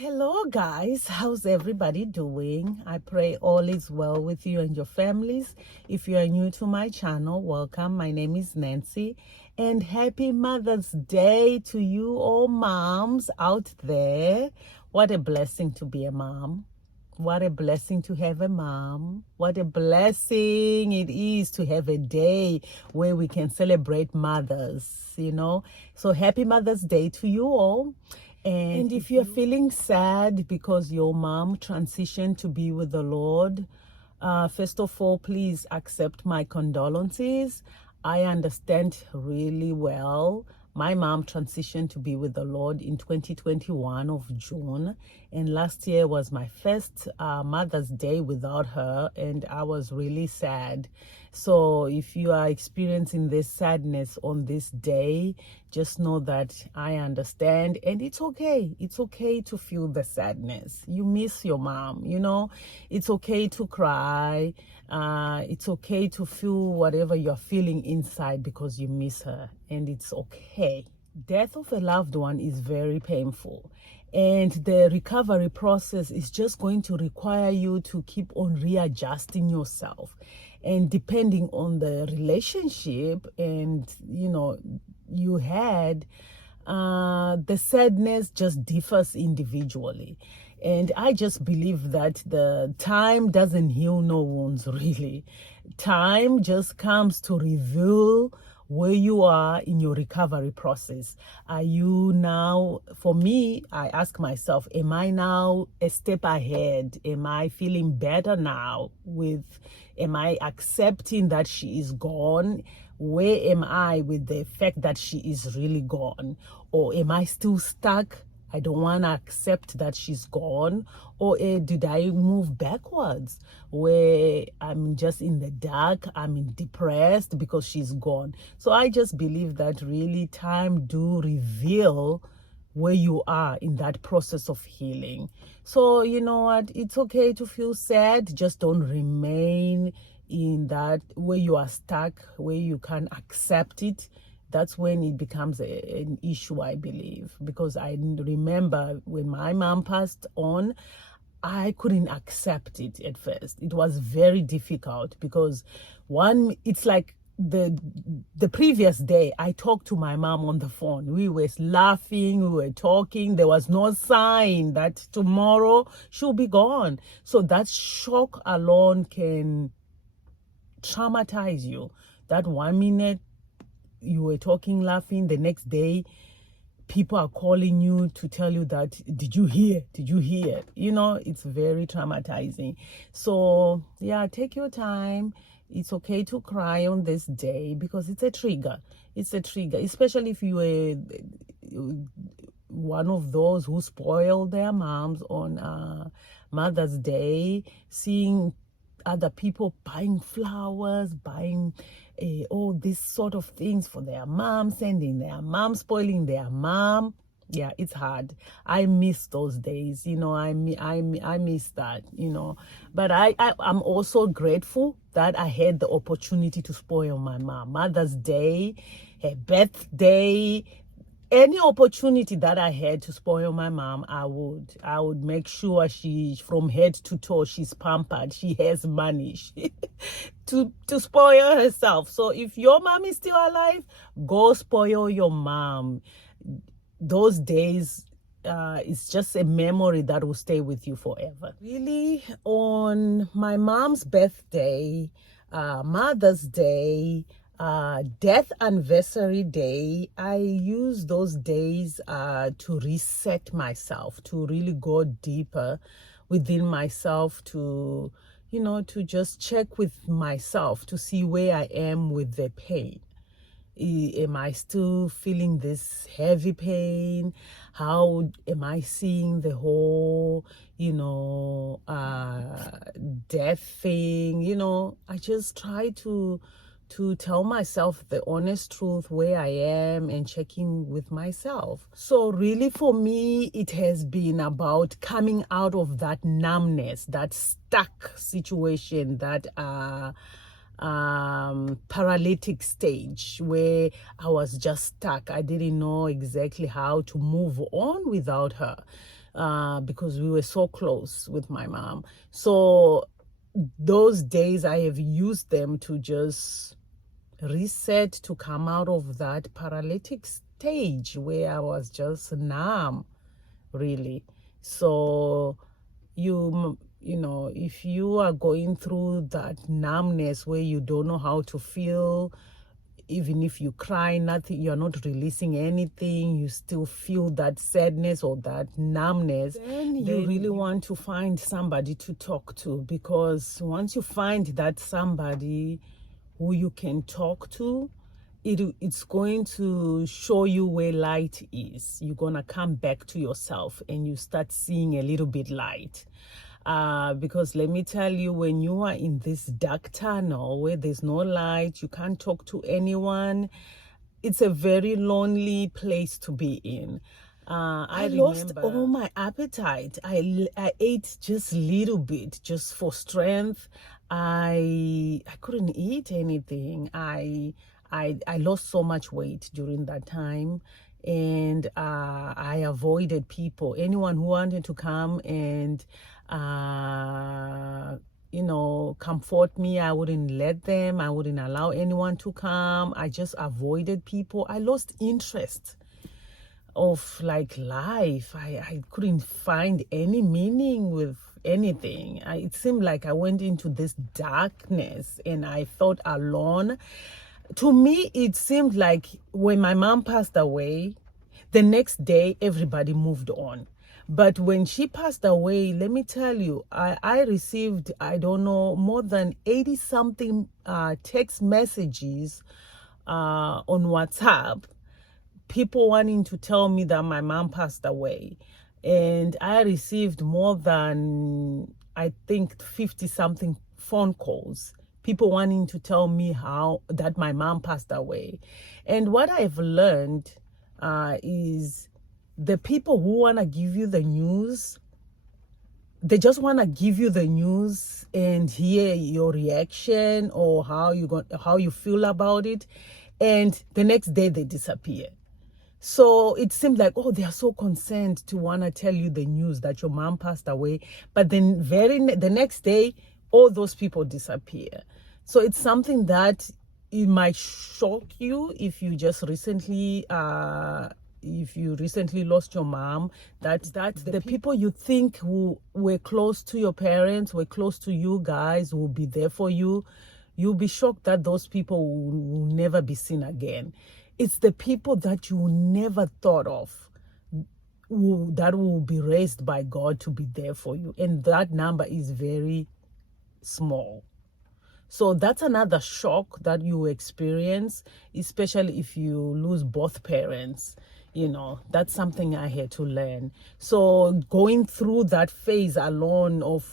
Hello guys, how's everybody doing? I pray all is well with you and your families. If you are new to my channel, welcome. My name is Nancy, and happy Mother's Day to you all moms out there. What a blessing to be a mom. What a blessing to have a mom. What a blessing it is to have a day where we can celebrate mothers. So happy Mother's Day to you all. And if you're feeling sad because your mom transitioned to be with the Lord, first of all, please accept my condolences. I understand really well. My mom transitioned to be with the Lord in 2021 of June, and last year was my first Mother's Day without her, and I was really sad. So if you are experiencing this sadness on this day, just know that I understand, and it's okay. It's okay to feel the sadness. You miss your mom. It's okay to cry. It's okay to feel whatever you're feeling inside because you miss her, and it's okay. Death of a loved one is very painful, and the recovery process is just going to require you to keep on readjusting yourself, and depending on the relationship and you had, the sadness just differs individually. And I just believe that the time doesn't heal no wounds, really. Time just comes to reveal where you are in your recovery process. Are you now, for me, I ask myself, am I now a step ahead? Am I feeling better now am I accepting that she is gone? Where am I with the fact that she is really gone? Or am I still stuck? I don't want to accept that she's gone. Or did I move backwards where I'm just in the dark, I'm depressed because she's gone? So I just believe that really time do reveal where you are in that process of healing. So you know what, it's okay to feel sad, just don't remain in that where you are stuck, where you can't accept it. That's when it becomes an issue, I believe, because I remember when my mom passed on, I couldn't accept it at first. It was very difficult because it's like the previous day I talked to my mom on the phone. We were laughing, we were talking. There was no sign that tomorrow she'll be gone. So that shock alone can traumatize you. That 1 minute you were talking, laughing, the next day people are calling you to tell you that, did you hear? It's very traumatizing. So yeah, take your time. It's okay to cry on this day because it's a trigger, especially if you were one of those who spoil their moms on Mother's Day, seeing other people buying flowers, buying all these sort of things for their mom, sending their mom, spoiling their mom. Yeah, it's hard. I miss those days. I miss that. But I'm also grateful that I had the opportunity to spoil my mom. Mother's Day, her birthday, any opportunity that I had to spoil my mom, I would make sure she, from head to toe, she's pampered, she has money to spoil herself. So if your mom is still alive, go spoil your mom. Those days, it's just a memory that will stay with you forever. Really, on my mom's birthday, Mother's Day, death anniversary day, I use those days to reset myself, to really go deeper within myself, to just check with myself to see where I am with the pain. Am I still feeling this heavy pain? How am I seeing the whole death thing? I just try to tell myself the honest truth where I am and checking with myself. So really for me, it has been about coming out of that numbness, that stuck situation, that paralytic stage where I was just stuck. I didn't know exactly how to move on without her. because we were so close with my mom. So those days I have used them to just reset, to come out of that paralytic stage where I was just numb, really. So you know, if you are going through that numbness where you don't know how to feel, even if you cry, nothing, you're not releasing anything, you still feel that sadness or that numbness, then you really want to find somebody to talk to, because once you find that somebody who you can talk to, it's going to show you where light is. You're going to come back to yourself and you start seeing a little bit light. Because let me tell you, when you are in this dark tunnel where there's no light, you can't talk to anyone, it's a very lonely place to be in. I lost all my appetite. I ate just a little bit, just for strength. I couldn't eat anything. I lost so much weight during that time, and I avoided people. Anyone who wanted to come and you know, comfort me, I wouldn't let them. I wouldn't allow anyone to come. I just avoided people. I lost interest of like life. I couldn't find any meaning with anything. It seemed like I went into this darkness and I felt alone. To me, it seemed like when my mom passed away, the next day everybody moved on. But when she passed away, let me tell you, I received, I don't know, more than 80 something text messages on WhatsApp, people wanting to tell me that my mom passed away. And I received more than, I think, 50 something phone calls, people wanting to tell me how that my mom passed away. And what I've learned is the people who want to give you the news, they just want to give you the news and hear your reaction or how you feel about it, and the next day they disappear. So it seemed like, oh, they are so concerned to want to tell you the news that your mom passed away, but then the next day all those people disappear. So it's something that it might shock you if you just recently lost your mom, that the people you think who were close to your parents, were close to you guys, will be there for you. You'll be shocked that those people will never be seen again. It's the people that you never thought of that will be raised by God to be there for you. And that number is very small. So that's another shock that you experience, especially if you lose both parents. You know, that's something I had to learn. So going through that phase alone of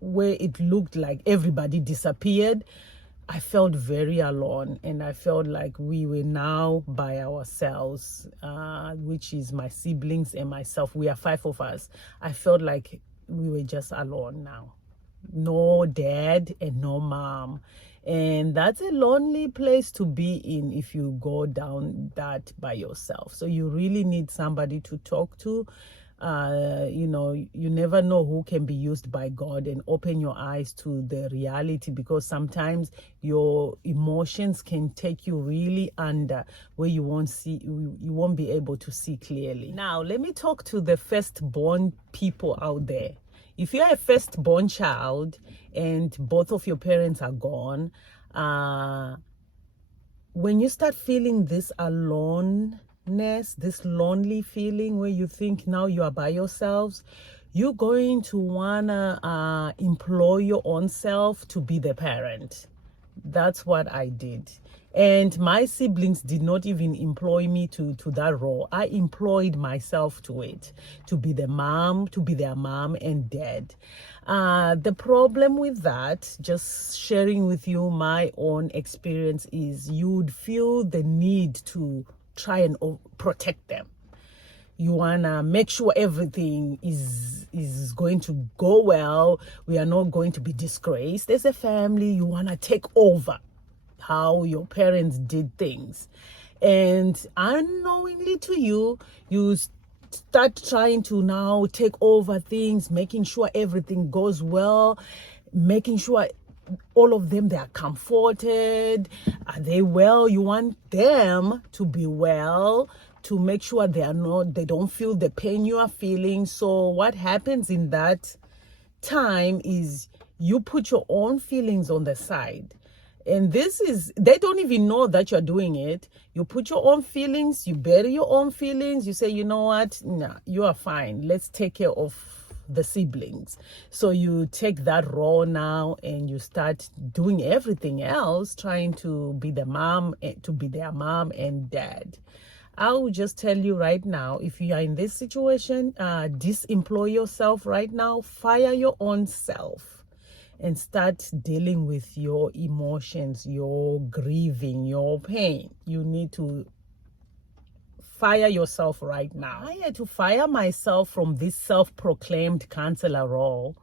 where it looked like everybody disappeared, I felt very alone, and I felt like we were now by ourselves, which is my siblings and myself. We are 5 of us. I felt like we were just alone now. No dad and no mom. And that's a lonely place to be in if you go down that by yourself. So you really need somebody to talk to. You know, you never know who can be used by God and open your eyes to the reality, because sometimes your emotions can take you really under where you won't be able to see clearly. Now, let me talk to the firstborn people out there. If you're a firstborn child and both of your parents are gone, when you start feeling this aloneness, this lonely feeling where you think now you are by yourselves, you're going to wanna employ your own self to be the parent. That's what I did. And my siblings did not even employ me to that role. I employed myself to it, to be the mom, to be their mom and dad. The problem with that, just sharing with you my own experience, is you'd feel the need to try and protect them. You want to make sure everything is going to go well. We are not going to be disgraced as a family. You want to take over how your parents did things. And unknowingly to you, you start trying to now take over things, making sure everything goes well, making sure all of them, they are comforted. Are they well? You want them to be well, to make sure they don't feel the pain you are feeling. So what happens in that time is you put your own feelings on the side. And they don't even know that you're doing it. You put your own feelings, you bury your own feelings. You say, you know what? Nah, you are fine. Let's take care of the siblings. So you take that role now and you start doing everything else, trying to be the mom, to be their mom and dad. I will just tell you right now, if you are in this situation, disemploy yourself right now, fire your own self, and start dealing with your emotions, your grieving, your pain. You need to fire yourself right now. I had to fire myself from this self-proclaimed counselor role,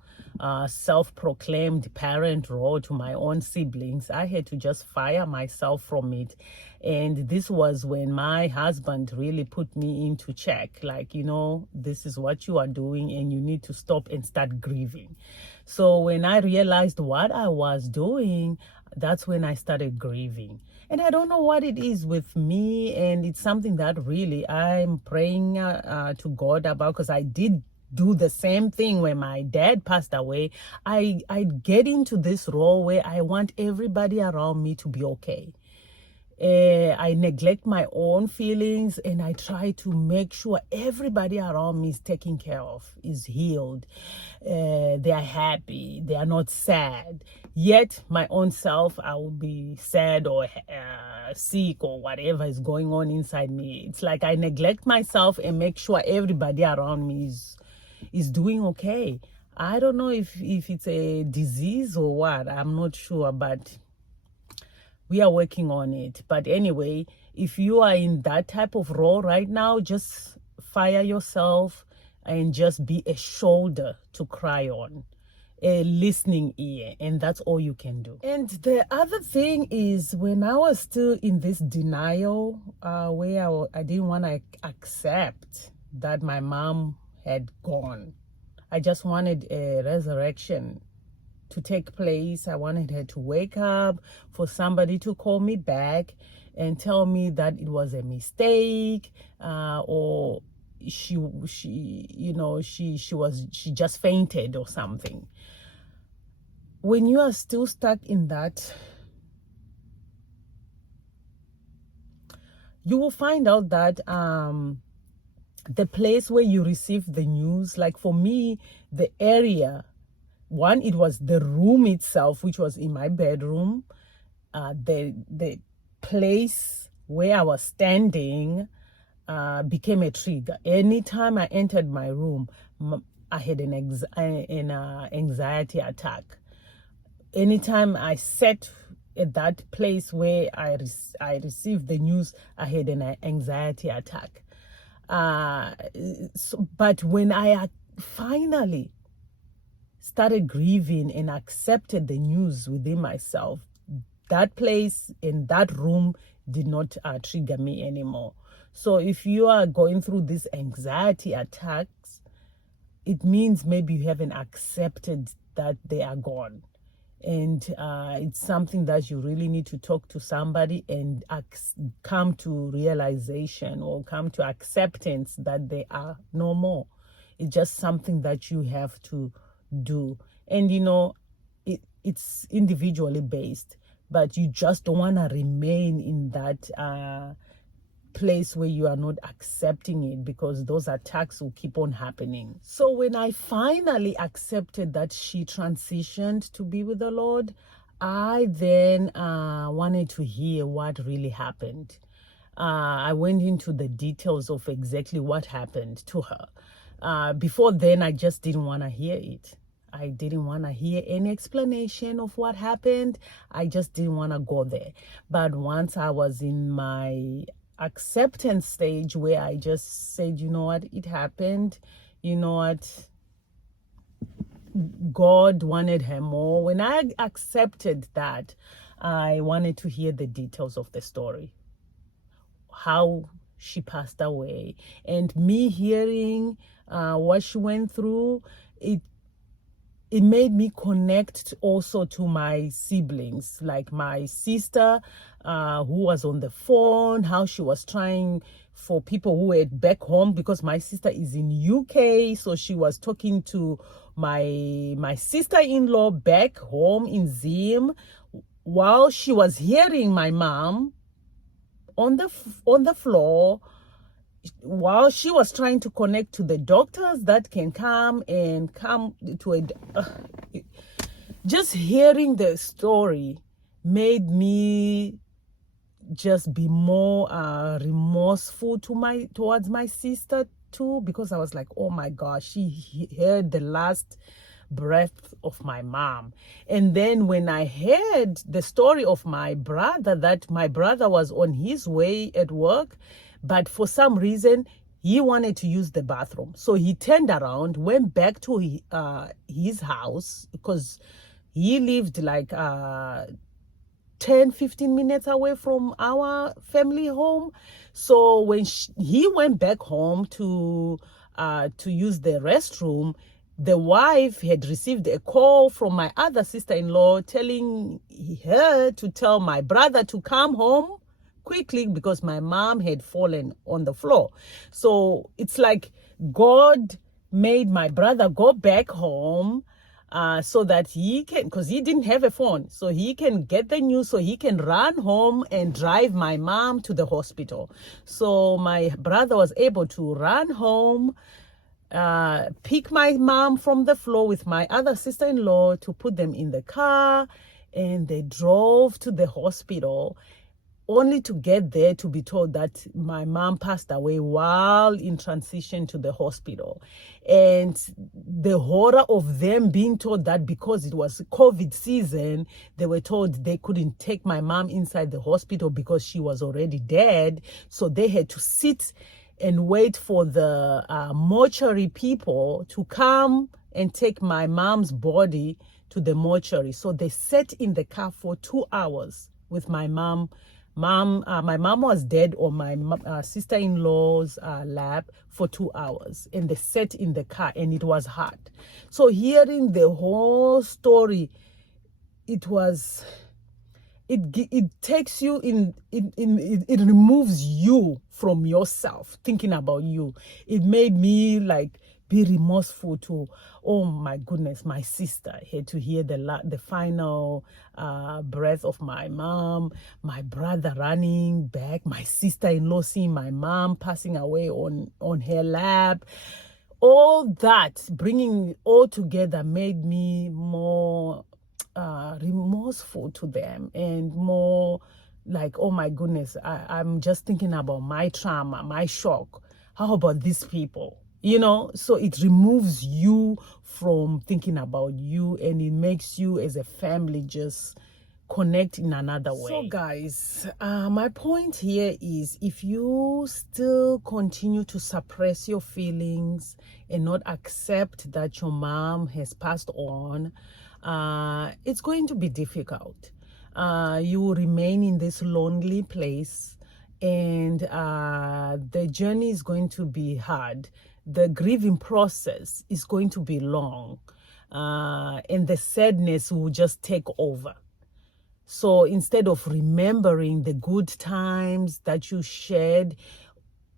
self-proclaimed parent role to my own siblings. I had to just fire myself from it. And this was when my husband really put me into check, like, you know, this is what you are doing and you need to stop and start grieving. So when I realized what I was doing, that's when I started grieving. And I don't know what it is with me, and it's something that really I'm praying to God about, because I did do the same thing when my dad passed away. I get into this role where I want everybody around me to be okay. I neglect my own feelings, and I try to make sure everybody around me is taken care of, is healed. They are happy, they are not sad. Yet my own self, I will be sad or sick or whatever is going on inside me. It's like I neglect myself and make sure everybody around me is doing okay. I don't know if it's a disease or what. I'm not sure, but we are working on it. But anyway, if you are in that type of role right now, just fire yourself and just be a shoulder to cry on, a listening ear, and that's all you can do. And the other thing is, when I was still in this denial, where I didn't want to accept that my mom had gone. I just wanted a resurrection to take place. I wanted her to wake up, for somebody to call me back and tell me that it was a mistake, or she just fainted or something. When you are still stuck in that, you will find out that the place where you receive the news, like for me, the area, one, it was the room itself, which was in my bedroom. The place where I was standing became a trigger. Anytime I entered my room, I had an anxiety attack. Anytime I sat at that place where I received the news, I had an anxiety attack. But when I finally started grieving and accepted the news within myself, that place in that room did not trigger me anymore. So if you are going through these anxiety attacks, it means maybe you haven't accepted that they are gone. And it's something that you really need to talk to somebody and come to realization or come to acceptance that they are no more. It's just something that you have to do. And you know, it's individually based, but you just don't want to remain in that place where you are not accepting it, because those attacks will keep on happening. So when I finally accepted that she transitioned to be with the Lord, I then wanted to hear what really happened. I went into the details of exactly what happened to her. Before then, I just didn't want to hear it. I didn't want to hear any explanation of what happened. I just didn't want to go there. But once I was in my acceptance stage, where I just said, you know what, it happened. You know what, God wanted her more. When I accepted that, I wanted to hear the details of the story. How she passed away. And me hearing what she went through, it made me connect also to my siblings, like my sister who was on the phone, how she was trying for people who were back home, because my sister is in UK, so she was talking to my sister-in-law back home in Zim, while she was hearing my mom on the floor, while she was trying to connect to the doctors that can come to a just hearing the story made me just be more remorseful towards my sister too, because I was like, oh my gosh, she heard the last breath of my mom. And then when I heard the story of my brother, that my brother was on his way at work, but for some reason he wanted to use the bathroom, so he turned around, went back to his house, because he lived like 10-15 minutes away from our family home. So when he went back home to use the restroom, the wife had received a call from my other sister-in-law telling her to tell my brother to come home quickly because my mom had fallen on the floor. So it's like God made my brother go back home so that he can, because he didn't have a phone, so he can get the news, so he can run home and drive my mom to the hospital. So my brother was able to run home, pick my mom from the floor with my other sister-in-law to put them in the car, and they drove to the hospital, only to get there to be told that my mom passed away while in transition to the hospital. And the horror of them being told that because it was COVID season, they were told they couldn't take my mom inside the hospital because she was already dead. So they had to sit and wait for the mortuary people to come and take my mom's body to the mortuary. So they sat in the car for 2 hours with my mom. My mom was dead on my sister-in-law's lap for 2 hours, and they sat in the car, and it was hard. So hearing the whole story, it takes you it removes you from yourself, thinking about you. It made me like be remorseful to, oh my goodness, my sister had to hear the final breath of my mom, my brother running back, my sister-in-law seeing my mom passing away on her lap. All that, bringing it all together, made me more remorseful to them, and more like, oh my goodness, I'm just thinking about my trauma, my shock. How about these people? So it removes you from thinking about you, and it makes you as a family just connect in another way. So guys, my point here is, if you still continue to suppress your feelings and not accept that your mom has passed on, it's going to be difficult. You will remain in this lonely place, and the journey is going to be hard. The grieving process is going to be long, and the sadness will just take over. So instead of remembering the good times that you shared,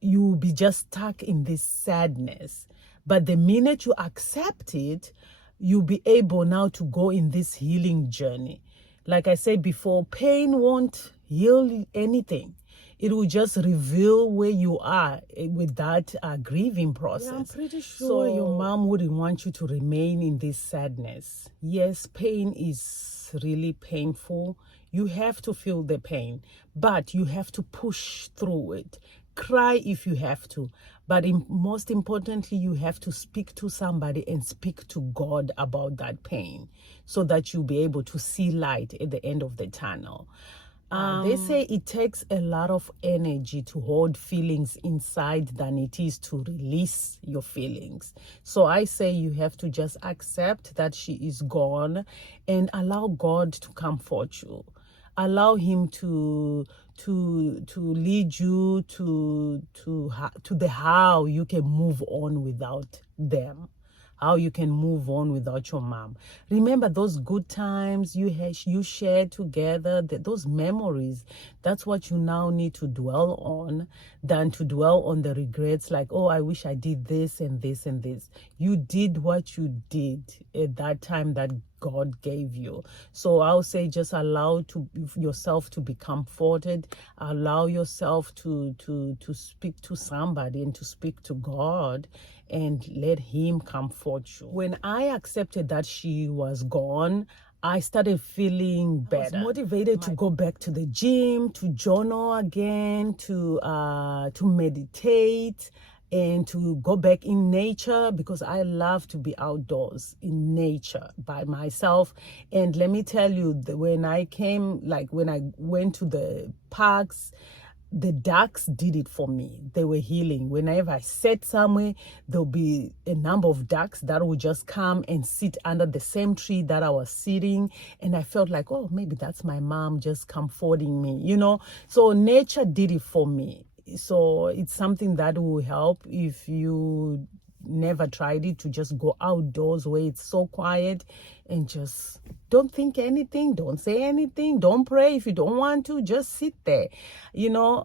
you will be just stuck in this sadness. But the minute you accept it, you'll be able now to go in this healing journey. Like I said before, pain won't heal anything. It will just reveal where you are with that grieving process. Yeah, I'm pretty sure your mom wouldn't want you to remain in this sadness. Yes, pain is really painful. You have to feel the pain, but you have to push through it. Cry if you have to, but most importantly, you have to speak to somebody and speak to God about that pain, so that you'll be able to see light at the end of the tunnel. They say it takes a lot of energy to hold feelings inside than it is to release your feelings. So I say you have to just accept that she is gone and allow God to comfort you. allow him to lead you to the how you can move on without them, how you can move on without your mom. Remember those good times you shared together, those memories. That's what you now need to dwell on, than to dwell on the regrets, like, oh, I wish I did this and this and this. You did what you did at that time that God gave you. So I'll say just allow yourself to be comforted. Allow yourself to speak to somebody and to speak to God, and let him comfort you. When I accepted that she was gone, I started feeling better. I was motivated to go back to the gym, to journal again, to meditate, and to go back in nature, because I love to be outdoors in nature by myself. And let me tell you, when I went to the parks, the ducks did it for me. They were healing. Whenever I sat somewhere, there'll be a number of ducks that would just come and sit under the same tree that I was sitting. And I felt like, oh, maybe that's my mom just comforting me, you know? So nature did it for me. So it's something that will help if you never tried it, to just go outdoors where it's so quiet and just don't think anything, don't say anything, don't pray if you don't want to, just sit there, you know.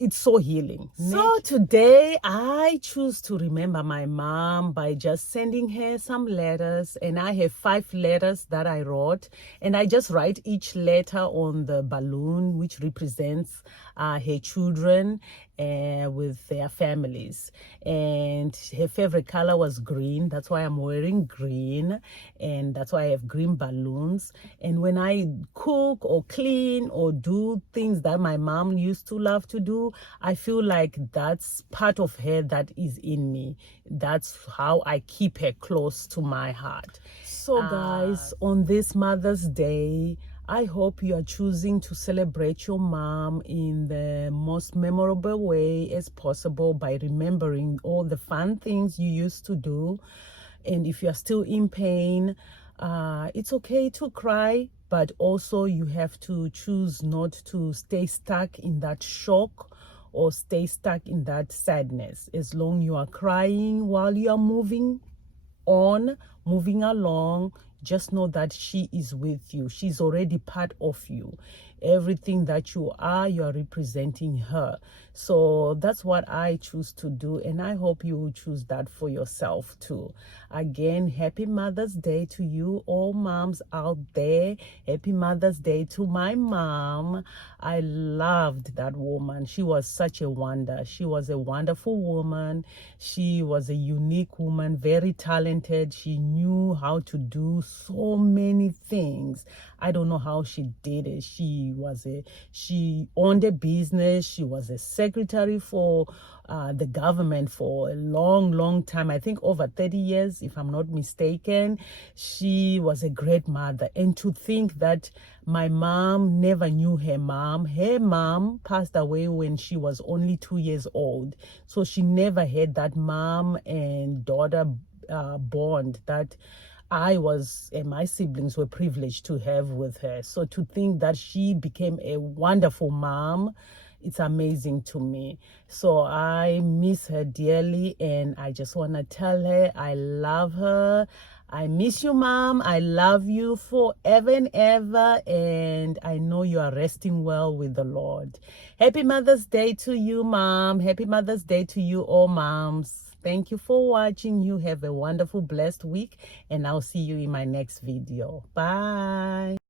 It's so healing. So today I choose to remember my mom by just sending her some letters, and I have 5 letters that I wrote, and I just write each letter on the balloon, which represents her children with their families. And her favorite color was green. That's why I'm wearing green, and that's why I have green balloons. And when I cook or clean or do things that my mom used to love to do, I feel like that's part of her that is in me. That's how I keep her close to my heart. So guys, on this Mother's Day, I hope you are choosing to celebrate your mom in the most memorable way as possible, by remembering all the fun things you used to do. And if you're still in pain, it's okay to cry, but also you have to choose not to stay stuck in that shock or stay stuck in that sadness. As long you are crying while you are moving along, just know that she is with you. She's already part of you. Everything that you are representing her. So that's what I choose to do, and I hope you will choose that for yourself too. Again, happy Mother's Day to you, all moms out there. Happy Mother's Day to my mom. I loved that woman. She was such a wonder. She was a wonderful woman. She was a unique woman, very talented. She knew how to do so many things. I don't know how she did it. She owned a business. She was a secretary for the government for a long time. I think over 30 years, if I'm not mistaken. She was a great mother. And to think that my mom never knew her mom. Her mom passed away when she was only 2 years old. So she never had that mom and daughter bond that I was and my siblings were privileged to have with her. So to think that she became a wonderful mom, it's amazing to me. So I miss her dearly, and I just want to tell her I love her. I miss you, Mom. I love you forever and ever, and I know you are resting well with the Lord. Happy Mother's Day to you, Mom. Happy Mother's Day to you, all moms. Thank you for watching. You have a wonderful, blessed week, and I'll see you in my next video. Bye.